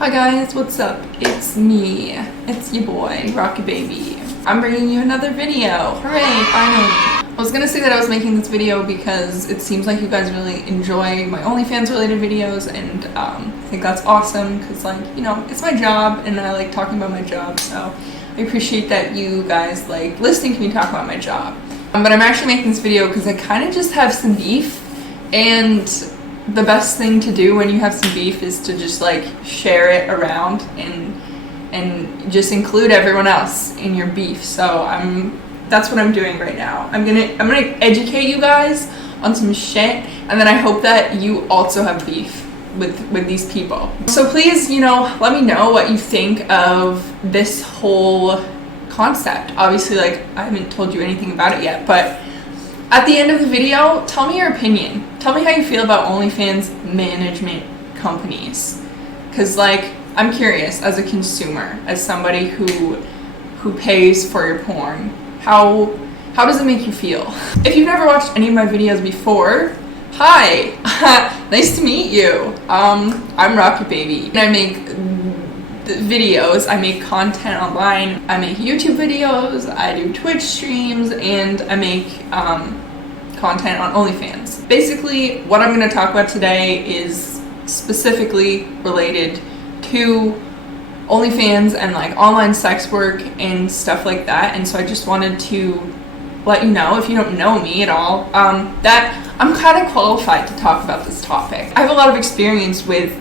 Hi guys, what's up? It's me. It's your boy, Rocky Baby. I'm bringing you another video. Hooray, finally. I was gonna say that I was making this video because it seems like you guys really enjoy my OnlyFans related videos, and I think that's awesome because, like, you know, it's my job and I like talking about my job, so I appreciate that you guys like listening to me talk about my job. But I'm actually making this video because I kind of just have some beef, and the best thing to do when you have some beef is to just like share it around and just include everyone else in your beef. So that's what I'm doing right now. I'm gonna educate you guys on some shit, and then I hope that you also have beef with these people. So please, you know, let me know what you think of this whole concept. Obviously, like, I haven't told you anything about it yet, but at the end of the video, tell me your opinion. Tell me how you feel about OnlyFans management companies. Because, like, I'm curious as a consumer, as somebody who pays for your porn, how does it make you feel? If you've never watched any of my videos before, hi, nice to meet you. I'm Rocky Baby, and I make videos, I make content online, I make YouTube videos, I do Twitch streams, and I make content on OnlyFans. Basically, what I'm going to talk about today is specifically related to OnlyFans and like online sex work and stuff like that, and so I just wanted to let you know, if you don't know me at all, that I'm kind of qualified to talk about this topic. I have a lot of experience with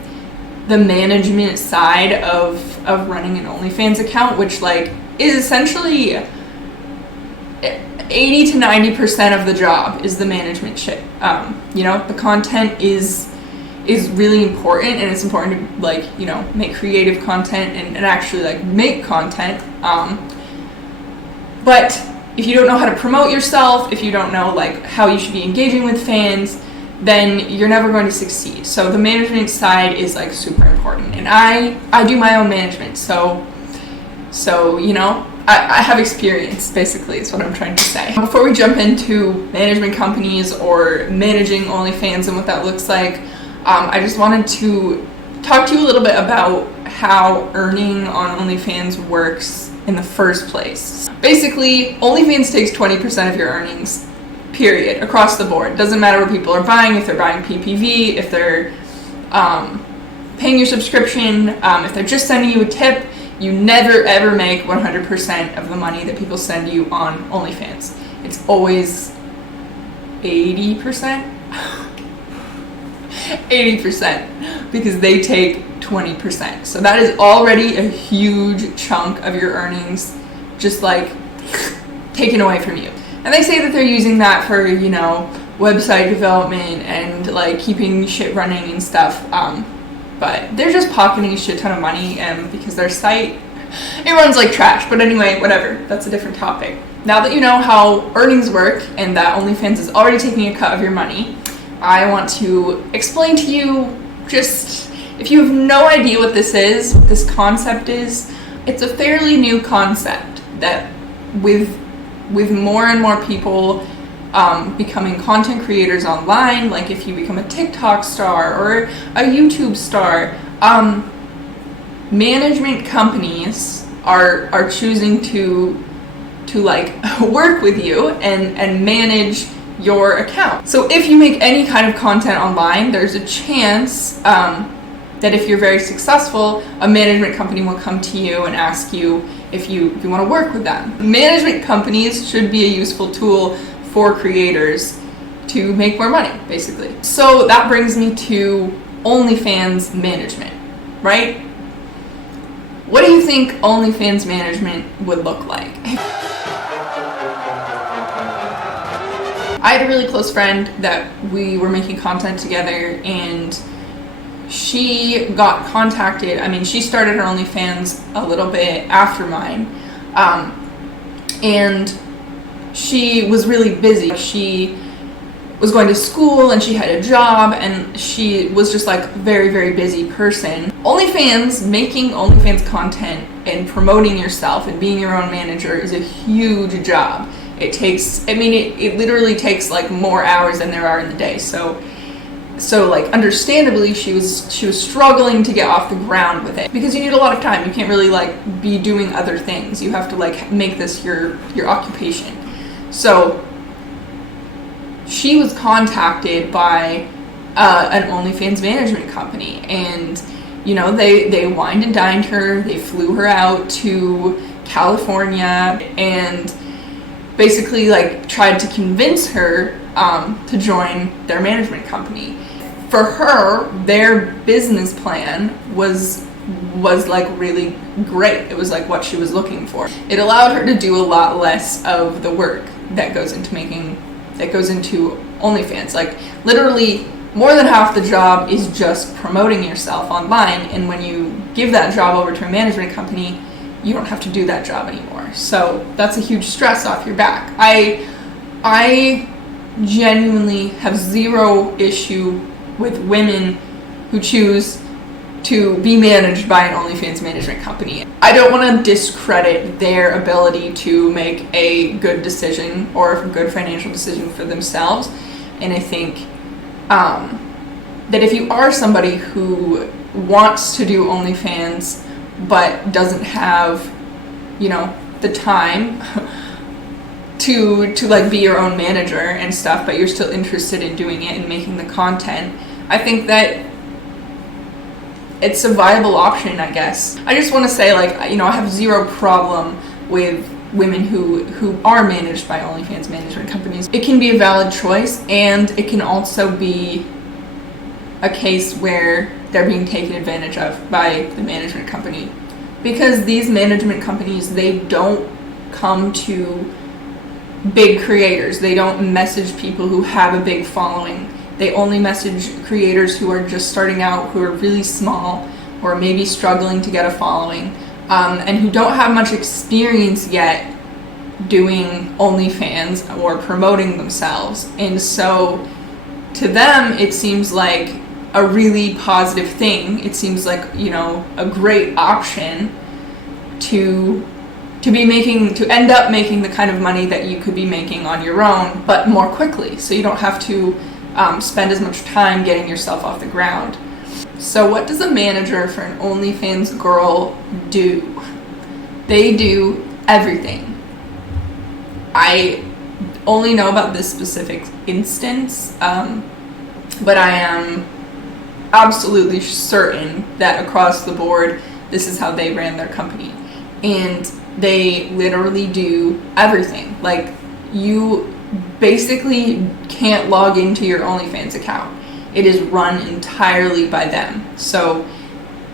the management side of running an OnlyFans account, which like is essentially 80 to 90% of the job is the management shit. You know, the content is really important, and it's important to, like, you know, make creative content and actually like make content. But if you don't know how to promote yourself, if you don't know like how you should be engaging with fans, then you're never going to succeed. So the management side is like super important, and I do my own management, so you know, I have experience, basically, is what I'm trying to say. Before we jump into management companies or managing OnlyFans and what that looks like, I just wanted to talk to you a little bit about how earning on OnlyFans works in the first place. Basically, OnlyFans takes 20% of your earnings, period, across the board. Doesn't matter what people are buying, if they're buying PPV, if they're paying your subscription, if they're just sending you a tip. You never ever make 100% of the money that people send you on OnlyFans. It's always 80%. 80%, because they take 20%. So that is already a huge chunk of your earnings just like taken away from you. And they say that they're using that for, you know, website development and like keeping shit running and stuff. But they're just pocketing a shit ton of money, because their site, it runs like trash. But anyway, whatever, that's a different topic. Now that you know how earnings work and that OnlyFans is already taking a cut of your money, I want to explain to you, just if you have no idea what this is, what this concept is, it's a fairly new concept that with more and more people becoming content creators online, like if you become a TikTok star or a YouTube star, management companies are choosing to like work with you and manage your account. So if you make any kind of content online, there's a chance that if you're very successful, a management company will come to you and ask you if you want to work with them. Management companies should be a useful tool for creators to make more money, basically. So that brings me to OnlyFans management, right? What do you think OnlyFans management would look like? I had a really close friend that we were making content together, and she got contacted. I mean, she started her OnlyFans a little bit after mine, and she was really busy. She was going to school and she had a job, and she was just like a very, very busy person. OnlyFans, making OnlyFans content and promoting yourself and being your own manager is a huge job. It takes, I mean, it literally takes like more hours than there are in the day. So So like understandably she was struggling to get off the ground with it, because you need a lot of time. You can't really like be doing other things. You have to like make this your occupation. So she was contacted by an OnlyFans management company, and you know, they wined and dined her. They flew her out to California and basically like tried to convince her to join their management company. For her, their business plan was like really great. It was like what she was looking for. It allowed her to do a lot less of the work that goes into OnlyFans. Like literally more than half the job is just promoting yourself online, and when you give that job over to a management company, you don't have to do that job anymore. So that's a huge stress off your back. I genuinely have zero issue with women who choose to be managed by an OnlyFans management company. I don't want to discredit their ability to make a good decision or a good financial decision for themselves. And I think that if you are somebody who wants to do OnlyFans but doesn't have, you know, the time to like be your own manager and stuff, but you're still interested in doing it and making the content, I think that it's a viable option, I guess. I just want to say, like, you know, I have zero problem with women who are managed by OnlyFans management companies. It can be a valid choice, and it can also be a case where they're being taken advantage of by the management company. Because these management companies, they don't come to big creators. They don't message people who have a big following. They only message creators who are just starting out, who are really small, or maybe struggling to get a following, and who don't have much experience yet doing OnlyFans or promoting themselves. And so to them, it seems like a really positive thing. It seems like, you know, a great option to end up making the kind of money that you could be making on your own, but more quickly, so you don't have to spend as much time getting yourself off the ground. So what does a manager for an OnlyFans girl do? They do everything. I only know about this specific instance, but I am absolutely certain that across the board, this is how they ran their company. And they literally do everything. Like, you basically can't log into your OnlyFans account. It is run entirely by them. So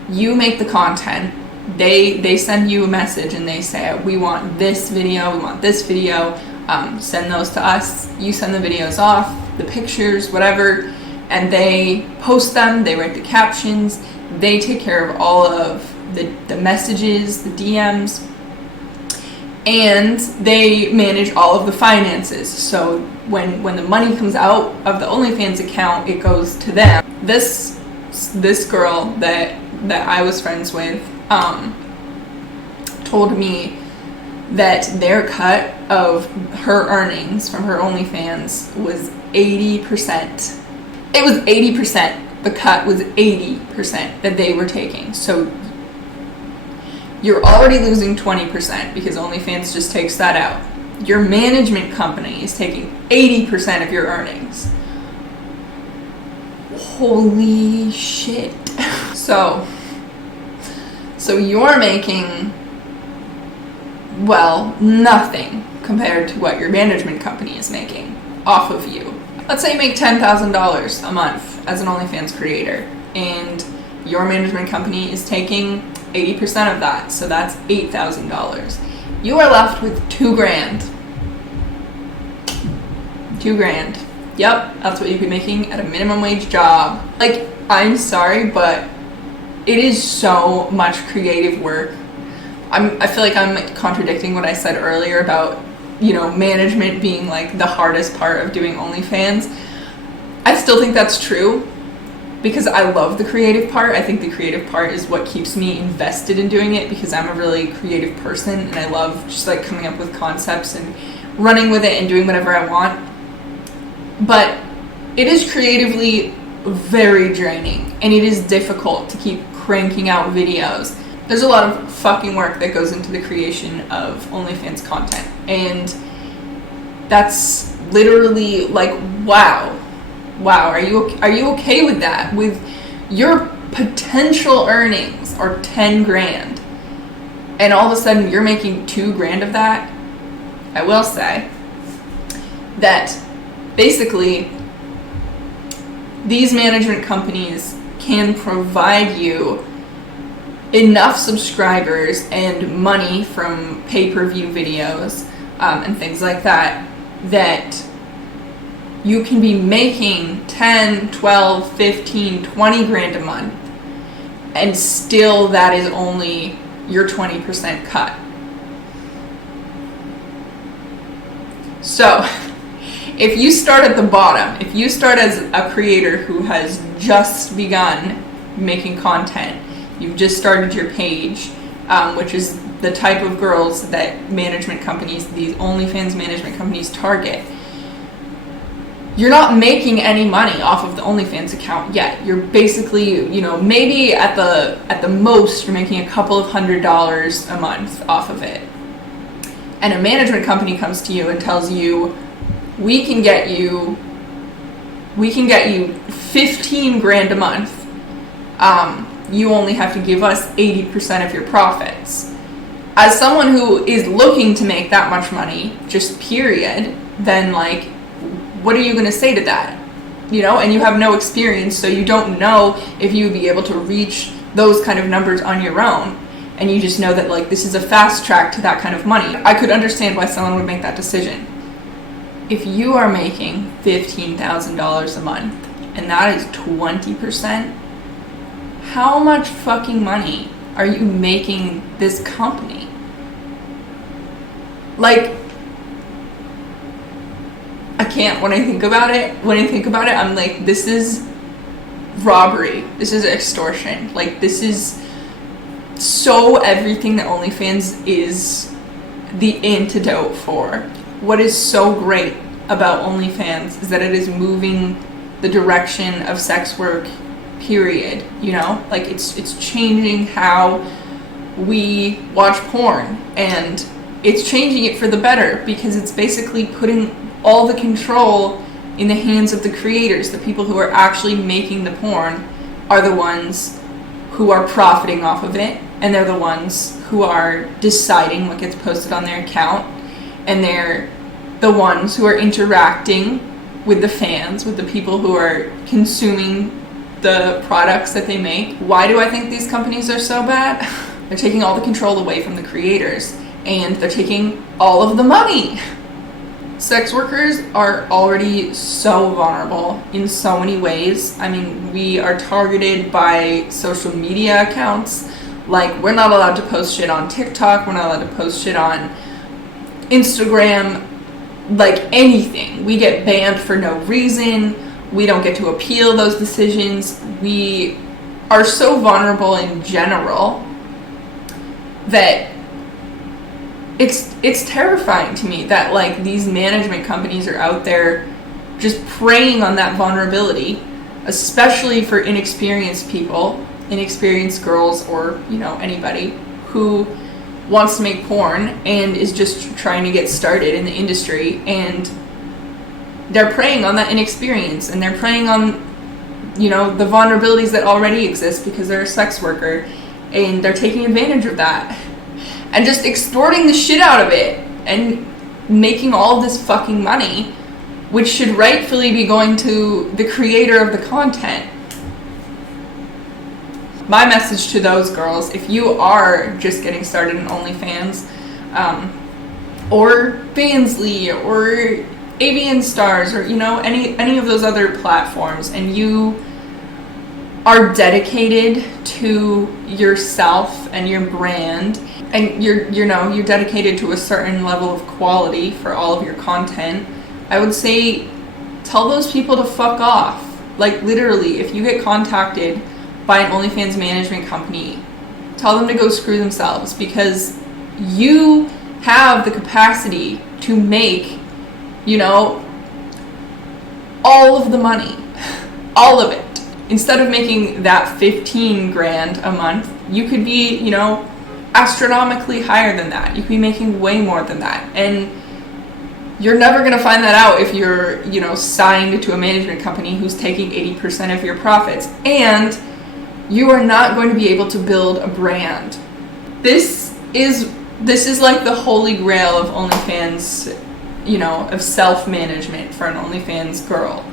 you make the content, they send you a message and they say, we want this video, we want this video, send those to us. You send the videos off, the pictures, whatever, and they post them, they write the captions, they take care of all of the messages, the DMs, and they manage all of the finances. So when the money comes out of the OnlyFans account, it goes to them. This girl that I was friends with told me that their cut of her earnings from her OnlyFans was 80%. It was 80%. The cut was 80% that they were taking. So you're already losing 20% because OnlyFans just takes that out. Your management company is taking 80% of your earnings. Holy shit. So you're making, well, nothing compared to what your management company is making off of you. Let's say you make $10,000 a month as an OnlyFans creator, and your management company is taking 80% of that, so that's $8,000. You are left with $2,000. $2,000. Yep, that's what you'd be making at a minimum wage job. Like, I'm sorry, but it is so much creative work. I feel like I'm contradicting what I said earlier about, you know, management being like the hardest part of doing OnlyFans. I still think that's true, because I love the creative part. I think the creative part is what keeps me invested in doing it, because I'm a really creative person and I love just like coming up with concepts and running with it and doing whatever I want. But it is creatively very draining, and it is difficult to keep cranking out videos. There's a lot of fucking work that goes into the creation of OnlyFans content, and that's literally like, wow, are you okay with that? With your potential earnings are 10 grand, and all of a sudden you're making 2 grand of that? I will say that basically these management companies can provide you enough subscribers and money from pay-per-view videos and things like that, that you can be making 10, 12, 15, 20 grand a month, and still that is only your 20% cut. So if you start at the bottom, if you start as a creator who has just begun making content, you've just started your page, which is the type of girls that management companies, these OnlyFans management companies, target, you're not making any money off of the OnlyFans account yet. You're basically, maybe at the most, you're making a couple of $100s a month off of it. And a management company comes to you and tells you, we can get you 15 grand a month. You only have to give us 80% of your profits. As someone who is looking to make that much money, just period, then like, what are you going to say to that? And you have no experience, so you don't know if you would be able to reach those kind of numbers on your own. And you just know that like, this is a fast track to that kind of money. I could understand why someone would make that decision. If you are making $15,000 a month, and that is 20%, how much fucking money are you making this company? Like, I can't, when I think about it, I'm like, this is robbery. This is extortion. Like, this is so everything that OnlyFans is the antidote for. What is so great about OnlyFans is that it is moving the direction of sex work, period. Like, it's changing how we watch porn, and it's changing it for the better, because it's basically putting all the control in the hands of the creators. The people who are actually making the porn are the ones who are profiting off of it, and they're the ones who are deciding what gets posted on their account, and they're the ones who are interacting with the fans, with the people who are consuming the products that they make. Why do I think these companies are so bad? They're taking all the control away from the creators, and they're taking all of the money. Sex workers are already so vulnerable in so many ways. I mean, we are targeted by social media accounts. Like, we're not allowed to post shit on TikTok, we're not allowed to post shit on Instagram, like anything. We get banned for no reason. We don't get to appeal those decisions. We are so vulnerable in general that it's terrifying to me that like these management companies are out there just preying on that vulnerability, especially for inexperienced people, inexperienced girls, or anybody who wants to make porn and is just trying to get started in the industry, and they're preying on that inexperience, and they're preying on the vulnerabilities that already exist because they're a sex worker, and they're taking advantage of that and just extorting the shit out of it and making all of this fucking money, which should rightfully be going to the creator of the content. My message to those girls, if you are just getting started in OnlyFans, or Fansly, or AVN Stars, or any of those other platforms, and you are dedicated to yourself and your brand, and you're dedicated to a certain level of quality for all of your content, I would say tell those people to fuck off. Like, literally, if you get contacted by an OnlyFans management company, tell them to go screw themselves, because you have the capacity to make, all of the money, all of it. instead of making that 15 grand a month, you could be, you know, astronomically higher than that. You could be making way more than that. And you're never going to find that out if you're, you know, signed to a management company who's taking 80% of your profits. And you are not going to be able to build a brand. This is like the holy grail of OnlyFans, you know, of self-management for an OnlyFans girl.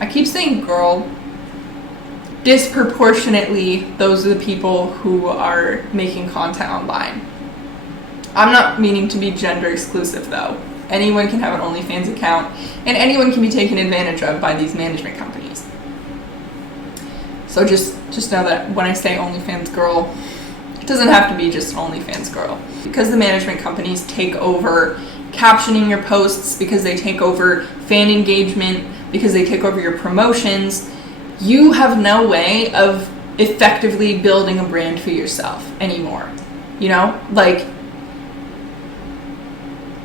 I keep saying girl. Disproportionately, those are the people who are making content online. I'm not meaning to be gender exclusive though. Anyone can have an OnlyFans account, and anyone can be taken advantage of by these management companies. So just know that when I say OnlyFans girl, it doesn't have to be just OnlyFans girl. Because the management companies take over captioning your posts, because they take over fan engagement, because they take over your promotions, you have no way of effectively building a brand for yourself anymore. You know, like,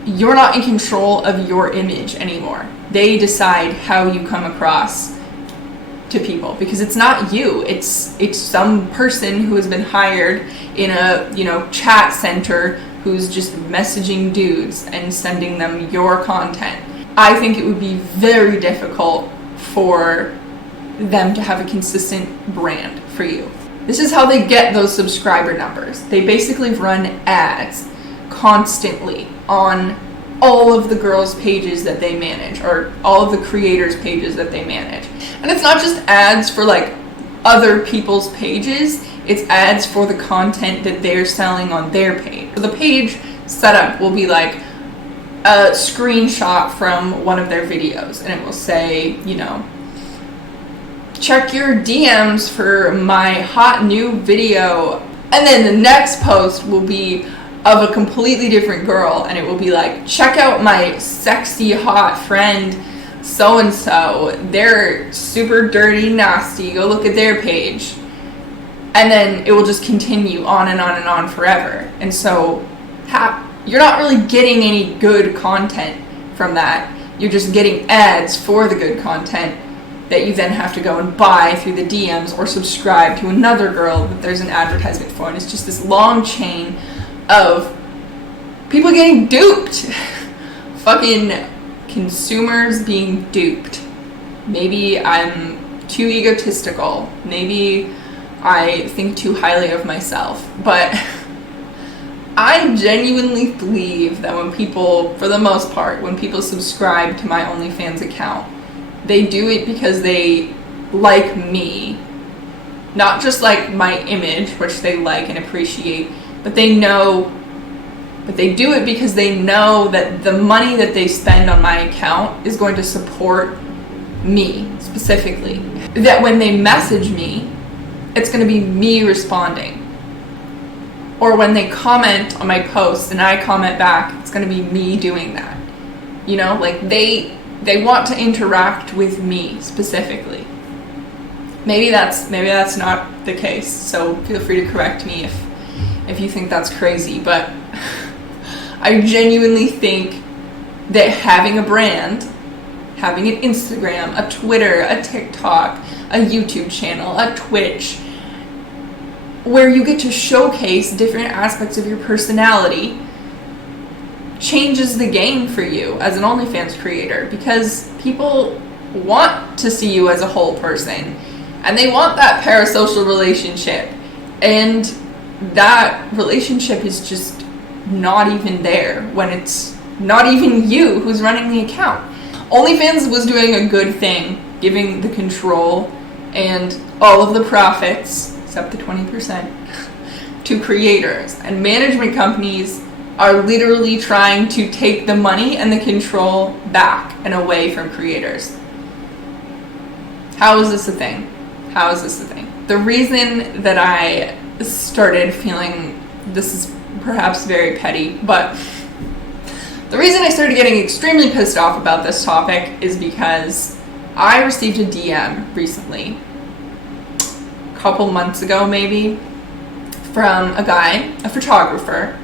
you're not in control of your image anymore. They decide how you come across to people, because it's not you. It's some person who has been hired in a, you know, chat center who's just messaging dudes and sending them your content. I think it would be very difficult for them to have a consistent brand for you. This is how they get those subscriber numbers. They basically run ads constantly on all of the girls' pages that they manage, or all of the creators' pages that they manage. And it's not just ads for like other people's pages, it's ads for the content that they're selling on their page. So the page setup will be like a screenshot from one of their videos, and it will say, you know, check your DMs for my hot new video. And then the next post will be of a completely different girl, and it will be like, check out my sexy hot friend so-and-so. They're super dirty, nasty. Go look at their page. And then it will just continue on and on and on forever. And so you're not really getting any good content from that. You're just getting ads for the good content that you then have to go and buy through the DMs or subscribe to another girl that there's an advertisement for. And it's just this long chain of people getting duped. Fucking consumers being duped. Maybe I'm too egotistical. Maybe I think too highly of myself. But I genuinely believe that when people, for the most part, when people subscribe to my OnlyFans account, they do it because they like me. Not just like my image, which they like and appreciate, but they do it because they know that the money that they spend on my account is going to support me specifically. That when they message me, it's going to be me responding. Or when they comment on my posts and I comment back, it's going to be me doing that. You know, like they want to interact with me specifically. Maybe that's not the case, so feel free to correct me if you think that's crazy, but I genuinely think that having a brand, having an Instagram, a Twitter, a TikTok, a YouTube channel, a Twitch, where you get to showcase different aspects of your personality, changes the game for you as an OnlyFans creator, because people want to see you as a whole person, and they want that parasocial relationship, and that relationship is just not even there when it's not even you who's running the account. OnlyFans was doing a good thing, giving the control and all of the profits, except the 20%, to creators. And management companies are literally trying to take the money and the control back and away from creators. How is this a thing? How is this a thing? The reason that I started feeling, this is perhaps very petty, but the reason I started getting extremely pissed off about this topic is because I received a DM recently, a couple months ago maybe, from a guy, a photographer,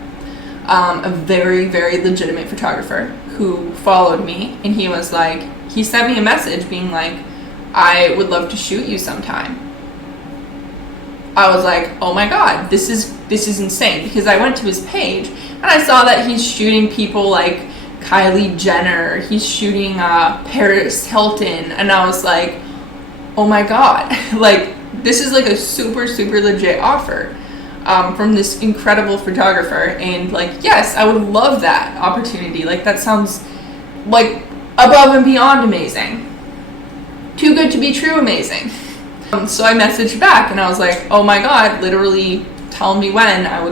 a very, very legitimate photographer who followed me, and he was like, he sent me a message being like, I would love to shoot you sometime. I was like, oh my god, this is insane, because I went to his page and I saw that he's shooting people like Kylie Jenner, he's shooting Paris Hilton, and I was like, oh my god, like this is like a super legit offer from this incredible photographer, and like, yes, I would love that opportunity. Like, that sounds like above and beyond amazing, too good to be true amazing. So I messaged back and I was like, oh my god, literally tell me when. I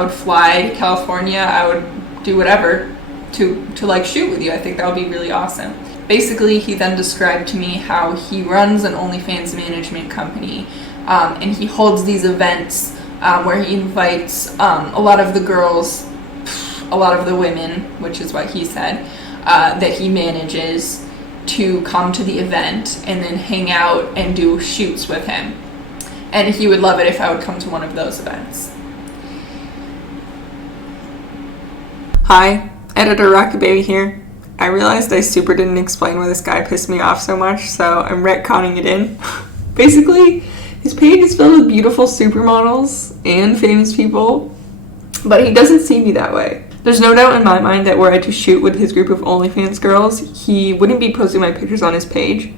would fly to California, I would do whatever to like shoot with you. I think that would be really awesome. Basically, he then described to me how he runs an OnlyFans management company, and he holds these events where he invites a lot of the girls, a lot of the women, which is what he said, that he manages, to come to the event and then hang out and do shoots with him. And he would love it if I would come to one of those events. Hi, Editor Rocky Baby here. I realized I super didn't explain why this guy pissed me off so much, so I'm retconning it in. Basically, his page is filled with beautiful supermodels and famous people, but he doesn't see me that way. There's no doubt in my mind that were I to shoot with his group of OnlyFans girls, he wouldn't be posting my pictures on his page.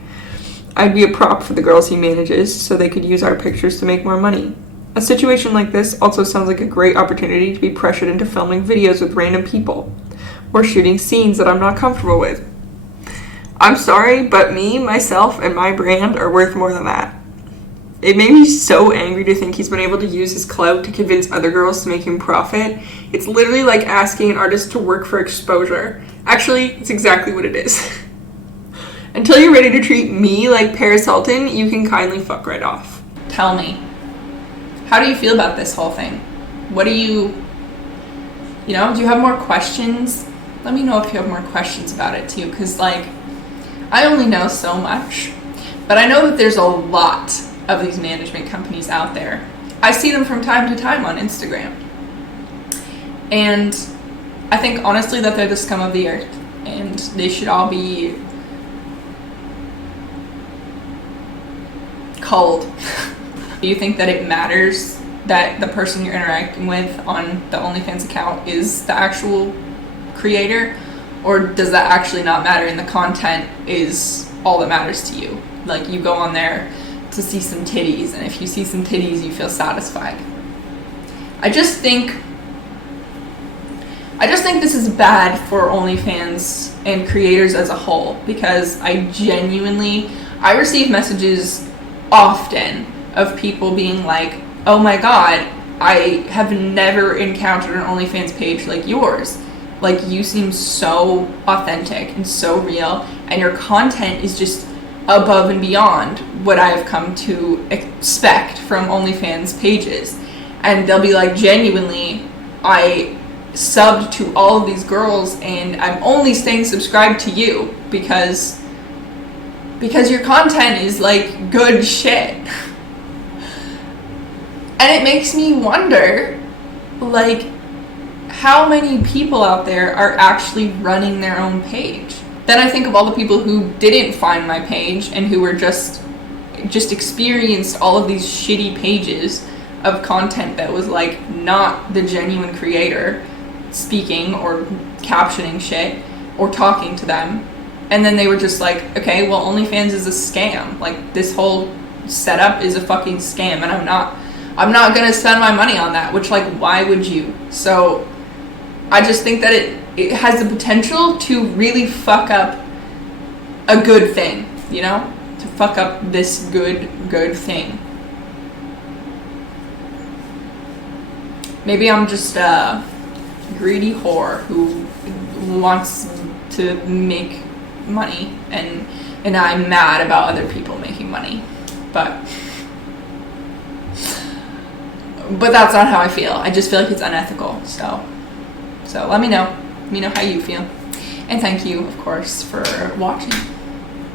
I'd be a prop for the girls he manages, so they could use our pictures to make more money. A situation like this also sounds like a great opportunity to be pressured into filming videos with random people, or shooting scenes that I'm not comfortable with. I'm sorry, but me, myself, and my brand are worth more than that. It made me so angry to think he's been able to use his clout to convince other girls to make him profit. It's literally like asking an artist to work for exposure. Actually, it's exactly what it is. Until you're ready to treat me like Paris Hilton, you can kindly fuck right off. Tell me, how do you feel about this whole thing? What do you do you have more questions? Let me know if you have more questions about it too, because like, I only know so much, but I know that there's a lot of these management companies out there. I see them from time to time on Instagram. And I think honestly that they're the scum of the earth, and they should all be culled. Do you think that it matters that the person you're interacting with on the OnlyFans account is the actual creator? Or does that actually not matter and the content is all that matters to you? Like, you go on there to see some titties, and if you see some titties, you feel satisfied. I just think this is bad for OnlyFans and creators as a whole, because I receive messages often of people being like, oh my god, I have never encountered an OnlyFans page like yours. Like, you seem so authentic and so real, and your content is just above and beyond what I've come to expect from OnlyFans pages. And they'll be like, genuinely, I subbed to all of these girls and I'm only staying subscribed to you because your content is like good shit. And it makes me wonder, like, how many people out there are actually running their own page? Then I think of all the people who didn't find my page and who were just experienced all of these shitty pages of content that was like not the genuine creator speaking or captioning shit or talking to them. And then they were just like, okay, well, OnlyFans is a scam. Like, this whole setup is a fucking scam, and I'm not gonna spend my money on that, which, like, why would you? So I just think that it has the potential to really fuck up a good thing, to fuck up this good thing. Maybe I'm just a greedy whore who wants to make money, and I'm mad about other people making money, but that's not how I feel. I just feel like it's unethical. So let me know how you feel, and thank you, of course, for watching.